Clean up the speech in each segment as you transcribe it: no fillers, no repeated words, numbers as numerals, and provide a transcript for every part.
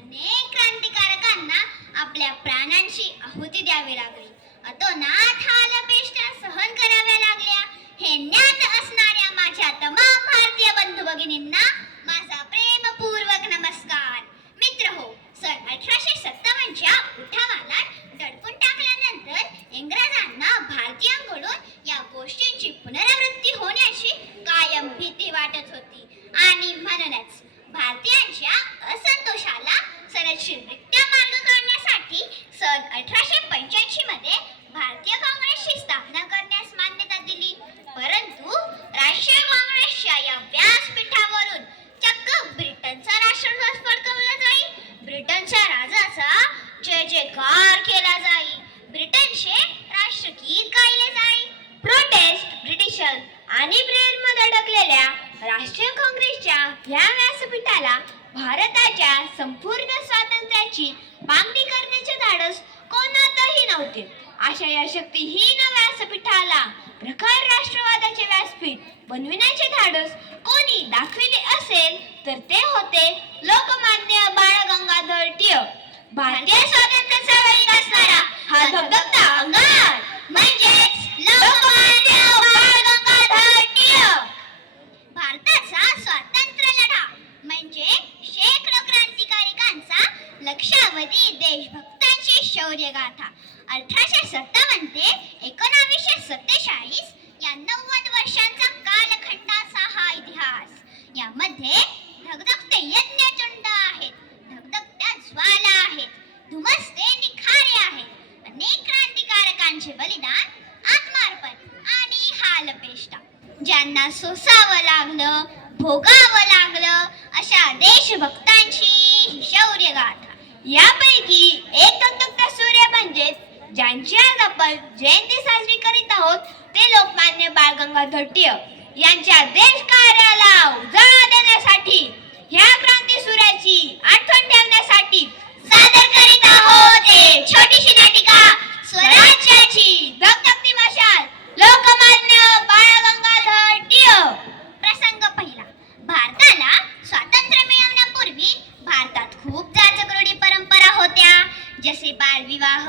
अनेक क्रांतिकारकांना आपल्या प्राणांची आहुती द्यावी लागली. अतोनात हालअपेष्टा सहन कराव्या लागल्या. हे ज्ञात असणाऱ्या माझ्या तमाम भारतीय बंधू भगिनींना माझा प्रेमपूर्वक नमस्कार. मित्रहो, सन 1857च्या उठावाला दडपून टाकल्यानंतर इंग्रजांना भारतीयांकडून या गोष्टींची पुनरावृत्ती होण्याची कायम भीती वाटत होती आणि म्हणूनच भारतीयांच्या असंतोषाला संरक्षितरित्या मार्ग काढण्यासाठी सन 1885 मध्ये भारतीय काँग्रेसची स्थापना करण्यास मान्यता दिली. परंतु राष्ट्रीय काँग्रेसच्या या व्यासपीठावरून चक्क ब्रिटनचा राष्ट्रध्वज फडकवला जाई. ब्रिटनच्या राजाचा जय जयकार केला जाई. ब्रिटनचे राष्ट्रगीत गायले जाई. प्रोटेस्ट ब्रिटिशर आणि ब्रिटनमध्ये अडकलेल्या राष्ट्रीय काँग्रेसच्या या व्यासपीठाला भारताच्या संपूर्ण स्वातंत्र्याची मागणी करण्याचे धाडस कोणातही नव्हते. अशा या शक्तीहीन व्यासपीठाला प्रखर राष्ट्रवादाचे व्यासपीठ बनविण्याचे धाडस कोणी दाखविले असेल तर ते होते लोकमान्य बाळ गंगाधर टिळक. भारतीय स्वातंत्र्य चळवळीत असणारा हा धगधगता अंगार म्हणजेच लोकमान्य बाळ गंगाधर टिळक. भारताचा स्वातंत्र्य लढा म्हणजे शेकडो क्रांतिकारकांचा लक्षावधी देशभक्तांची शौर्यगाथा. 1857 ते 1947 या 90 वर्षांचा कालखंडाचा हा इतिहास. यामध्ये धगधगते यज्ञचंड आहेत, धगधगत्या ज्वाला आहेत, धुमसते निखारे आहेत. अनेक क्रांतिकारकांचे बलिदान, आत्मार्पण आणि हालअपेष्टा ज्यांना सोसावं लागलं, भोगावं लागलं अशा देशभक्तांची शौर्यगाथा. यापैकी एक धगधगता सूर्य म्हणजेच ज्यांची आज आपण जयंती साजरी करीत आहोत ते लोकमान्य बाळ गंगाधर टिळक यांच्या देश कार्याला उजाळा देण्यासाठी, ह्या क्रांती सूर्याची आठवण ठेवण्यासाठी सादर करीत आहोत एक छोटीशी नाटिका, स्वराज्याची धगधगती मशाल, लोकमान्य बाळ गंगाधर टिळक. प्रसंग पहिला. भारताला स्वातंत्र्य मिळवण्यापूर्वी भारतात खूप जाचक्रोडी परंपरा होत्या, जसे बालविवाह,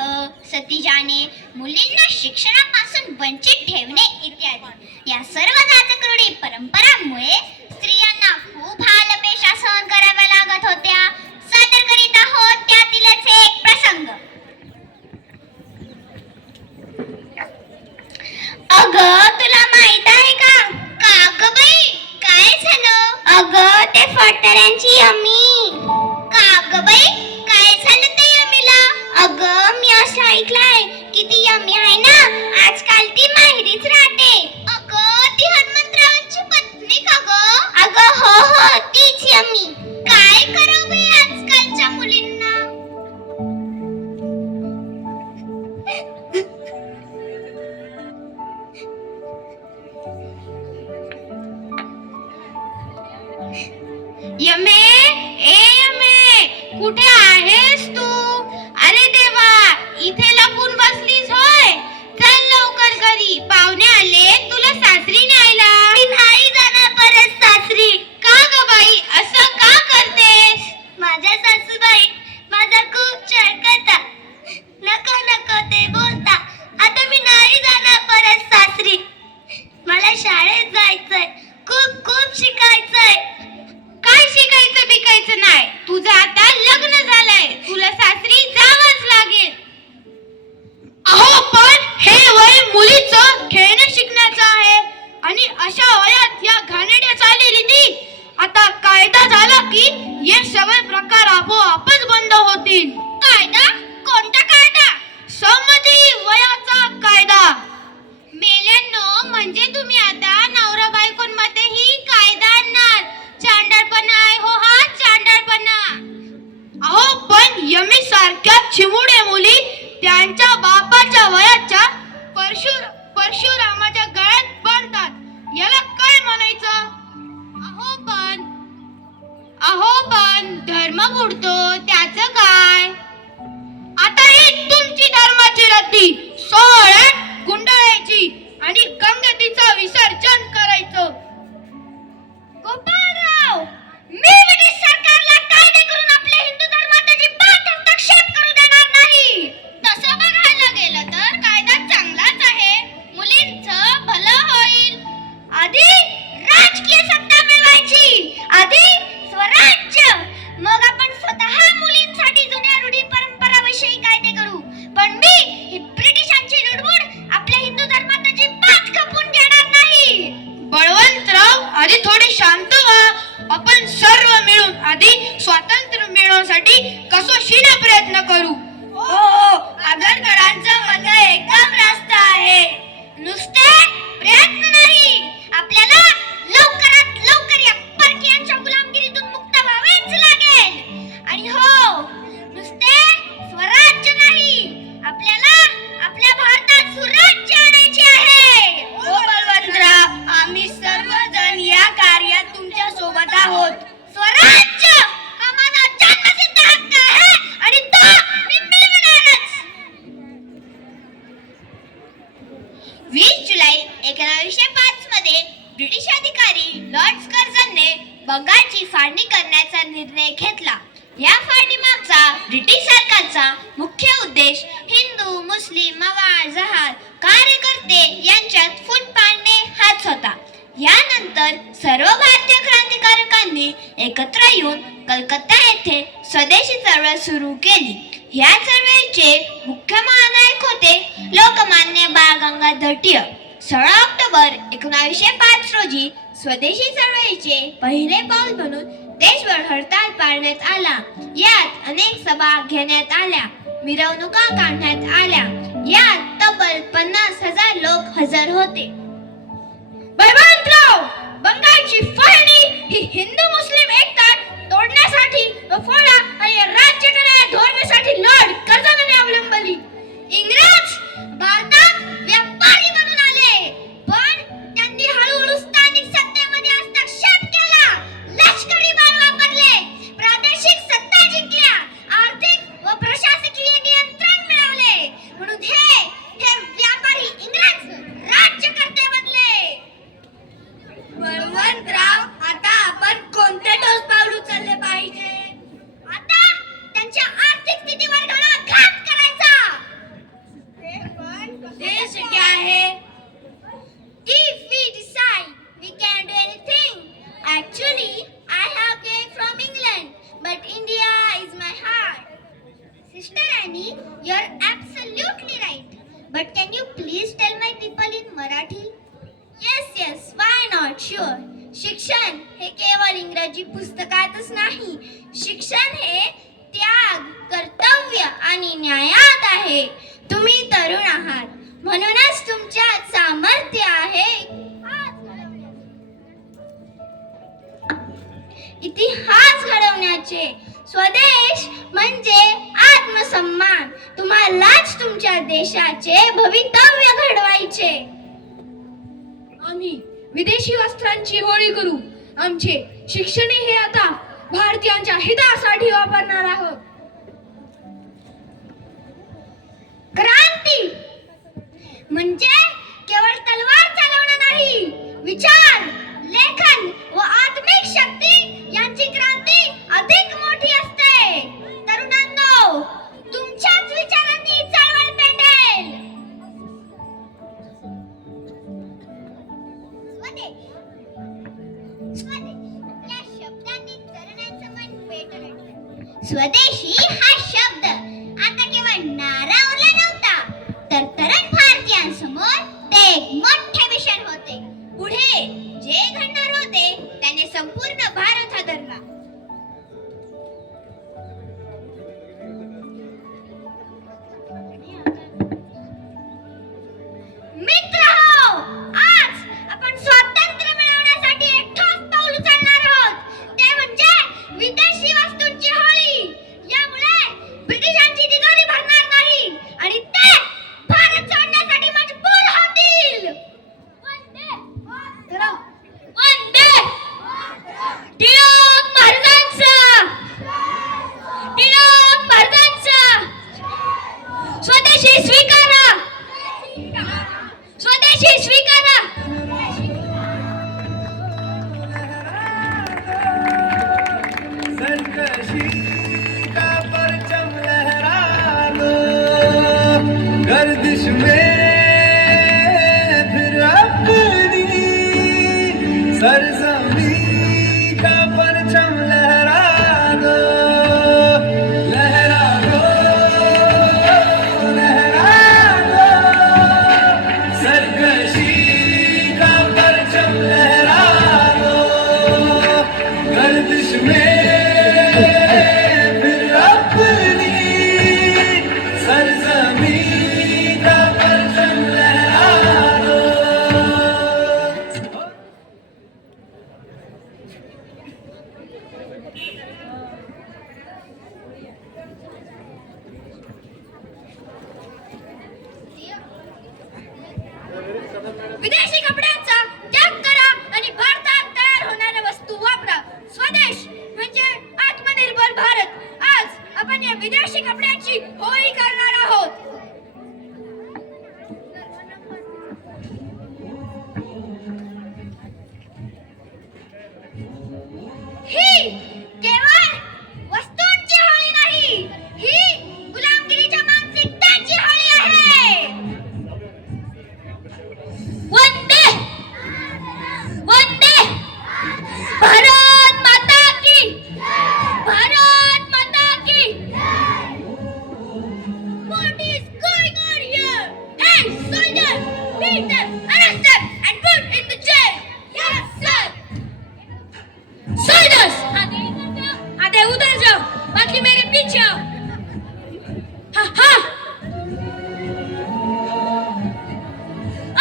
सती जाणे, मुलींना शिक्षणापासून वंचित ठेवणे इत्यादी. या सर्व जाचक्रोडी परंपरांमुळे स्त्रियांना खूप हालअपेष्टा सहन कराव्या लागत होत्या. सादर करीत आहोत त्यातीलच एक प्रसंग. अगं, तुला माहित आहे का? का ग बाई, काय झालं? अगं, ते फटाऱ्यांची यमी. का ग बाई, काय झालं ते यमीला? अगं, मी असं ऐकलंय की ती यमी आहे ना, आजकाल ती माहेरीच राहते. अगं, ती हनुमंतरावांची पत्नी का ग? अगं हो, तीच यमी. काय करावं बाई आजकालच्या मुलींना? यमे, ए यमे, कुठे आहेस तू? अरे देवा, इथे लपून बसलीस होय? चल लवकर घरी, पाहुणे आले तुला सासरी न्यायला. मी नाही जाणार परत सासरी. का ग बाई, असं का करतेस? माझ्या सासूबाई माझा खूप छळ करतात. नको नको ते बोलता. आता मी नाही जाणार परत सासरी. मला शाळेत जायचंय, खूप खूप शिकायचंय. काय शिकायचं बिकायचं नाही, तुझं आता लग्न झालंय, तुला सासरी जावंच लागेल. अहो, पण हे वय मुलीचं खेळणं शिकण्याचं आहे आणि अशा वयात या घाणेरड्या चालीरीती. आता कायदा झाला की हे सगळे प्रकार आपोआपच बंद होतील. कायदा? कोणता कायदा? संमती वयाचा कायदा. मेल्यांनो, म्हणजे तुम्ही आता नवरा बायकोंमध्येही कायदा आणणार? चांडळपणा आहे हो हा, चांडळपणा. अहो, पण यमी सारख्या चिमुडे मुली त्यांच्या बापाच्या वयाच्या परशुरामाच्या गळ्यात बांधतात, याला काय म्हणायचं? अहो पण धर्म बुडतो, त्याचं काय? आता ही तुमची धर्माची रद्दी, सोहळ्यात गुंडाळायची आणि गंगेतीचं विसर्जन करायचं. गोपाळराव, मी ब्रिटिश सरकारला कायदे करून आपल्या हिंदू धर्मात करण्यासाठी कसोशीने प्रयत्न करू. हो आगरकरांचं म्हणणं एकदम रास्त आहे. नुसते प्रयत्न नाही, आपल्याला लवकरात लवकर या परकीयांच्या गुलामगिरीतून मुक्त व्हावेच लागेल. आणि हो, नुसते स्वराज्य नाही, आपल्याला आपल्या भारतात सुराज्य आणायचे आहे. हो बलवंतराव, आम्ही सर्वजण या कार्यात तुमच्या सोबत आहोत. स्वराज्य हा माझा जन्मसिद्ध हक्क आहे आणि तो मी मिळवणारच. 20 जुलै 1905 मध्ये ब्रिटिश अधिकारी लॉर्ड कर्झनने बंगालची फाळणी करण्याचा निर्णय घेतला. या फाळणीमागचा ब्रिटिश सरकारचा मुख्य उद्देश हिंदू, मुस्लिम, मवाळ, जहाल कार्यकर्ते यांच्यात फूट पाडणे हाच होता. यानंतर सर्व भारतीय क्रांतिकारकांनी एकत्र येऊन कलकत्ता येथे स्वदेशी चळवळ सुरू केली. या चळवळीचे मुख्य महानायक होते लोकमान्य बाळ गंगाधर टिळक. 16 ऑक्टोबर 1905 रोजी स्वदेशी चळवळीचे पहिले पाऊल म्हणून देशभर हडताल पाळण्यात आला. यात अनेक सभा घेण्यात आल्या, मिरवणुका काढण्यात आल्या. यात तब्बल 50,000 लोक हजर होते. बलवंतराव, बंगालची फाळणी ही हिंदू मुस्लिम एकता तोडण्यासाठी व फोडा आणि राज्यकारणाच्या धोरणासाठी लॉर्ड कर्झनने अवलंबली. इंग्रज भारतात व्यापारी बनून आले, पण त्यांनी हळूहळू स्थानिक सत्तेमध्ये हस्तक्षेप केला, लष्करी बळ वापरले, प्रादेशिक सत्ता जिंकल्या, आर्थिक व प्रशासकीय नियंत्रण मिळवले. म्हणून हे व्यापारी इंग्रज राज्यकर्ते बनले. बलवंतराव, आता आपण कोणते ठोस पाऊल उचलले पाहिजे? आता त्यांच्या आर्थिक स्थितीवर घात करायचा. ते शक्य आहे. If we decide, we can do anything. Actually, I have came from England, but India is my heart. Sister Annie, you're absolutely right. But can you please tell my people in Marathi? Yes, why not? Sure. शिक्षण हे केवळ इंग्रजी पुस्तकातच नाही. शिक्षण हे त्याग, कर्तव्य आणि न्यायात आहे. तुम्ही तरुण आहात, म्हणूनच तुमच्यात सामर्थ्य आहे. इतिहास घडवण्याचे. स्वदेश म्हणजे आत्मसन्मान. तुम्हालाच तुमच्या देशाचे भवितव्य घडवायचे. आम्ही विदेशी वस्त्रांची होळी करू. आमचे शिक्षण हे आता भारतीयांच्या हितासाठी वापरणार आहोत. क्रांती म्हणजे केवळ तलवार चालवणं नाही, विचार, लेखन व आत्मिक शक्ती यांची क्रांती अधिक मोठी असते. तरुणांनो, तुमच्याच विचारांनी चळवळ पेटेल. स्वदेशी हा शब्द आता केवळ नारा उरला नव्हता, तर तरुण भारतीयांसमोर ते एक मोठे मिशन होते. पुढे जे घडणार होते त्याने संपूर्ण भारत हादरला. मित्रहो, आज आपण स्वातंत्र्य मिळवण्यासाठी एक ठोस पाऊल उचलणार आहोत. ते म्हणजे विदेशी वस्तूंची होळी. यामुळे ब्रिटिशांची तिजोरी भरणार नाही आणि ते भारत सोडण्यासाठी मजबूर होतील. वंदे टिळक महाराजांचा, टिळक महाराजांचा. स्वदेशी स्वीकारा, स्वदेशी स्वीकारा. सरकशी का परचम लहरा दो, गर्दिश में फिर अपनी सरजमी का परचम लहरा दो, लहरा दो, लहरा दो, सरकशी का परचम लहरा दो, गर्दिश में फिर आणि विदेशी कपड्यांची होळी करणार आहोत. ही केवळ वस्तूंची होळी नाही, ही गुलामगिरीच्या मानसिकतांची होळी आहे. वंदे वंदे भारत माता की, भारत माता की. What is going on here? Hey, soldier, beat them, arrest them, and put in the jail. Yes, sir. Soldiers, आधे उधर जाओ, बाकी मेरे पीछे आओ. हा हा.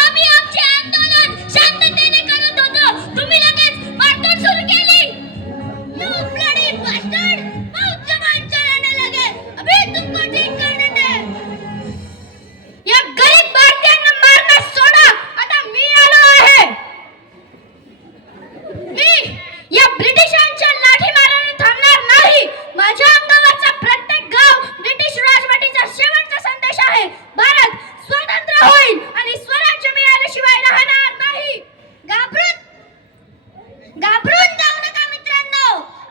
आम्ही आमचे आंदोलन शांततेने करत होतो, तुम्ही लगेच मारहाण सुरू केली. You bloody bastard! बहुत जबान चलाने लगे. अभी तुमको ठीक करने दे. या गरीब भारतीयांना मारणं सोडा, आता मी आलो आहे. मी या ब्रिटिशांच्या लाठीमाराने थांबणार नाही. माझ्या अंगावरचा प्रत्येक गाव ब्रिटिश राजवटीचा शेवटचा संदेश आहे. भारत स्वतंत्र होईल आणि स्वराज्य मिळाल्याशिवाय राहणार नाही. घाबरून जाऊ नका मित्रांनो.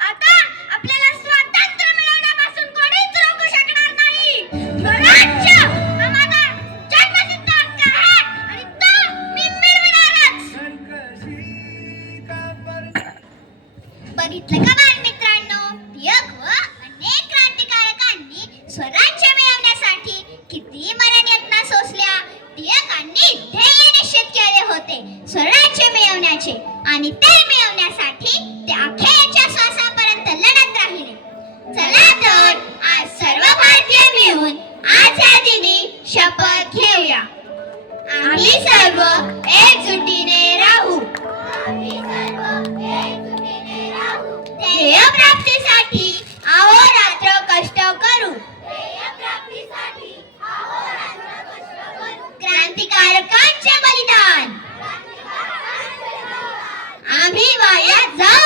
आता आपल्याला स्वातंत्र्य मिळवण्यापासून कोणीच रोखू शकणार नाही. स्वराज्य हा माझा जन्मसिद्ध हक्क आहे आणि तो मी मिळवणारच. कर्कशी का परचम बघितलं का बालमित्रांनो, टिळक व अनेक क्रांतिकारकांनी स्वराज्य मिळवण्यासाठी किती मरणयत्न सोसल्या. टिळकांनी ध्येय निश्चित केले होते स्वराज्य मिळवण्याचे आणि ते मिळवण्यासाठी ते अखेरच्या श्वासापर्यंत लढत राहिले. चला तर आज सर्व भारतीय मिळून आझादीने शपथ घेऊया. आम्ही सर्व एकजुटीने राहू. ध्येयप्राप्तीसाठी अहोरात्र कष्ट करू. क्रांतिकारकांचे बलिदान आम्ही वाया जाऊ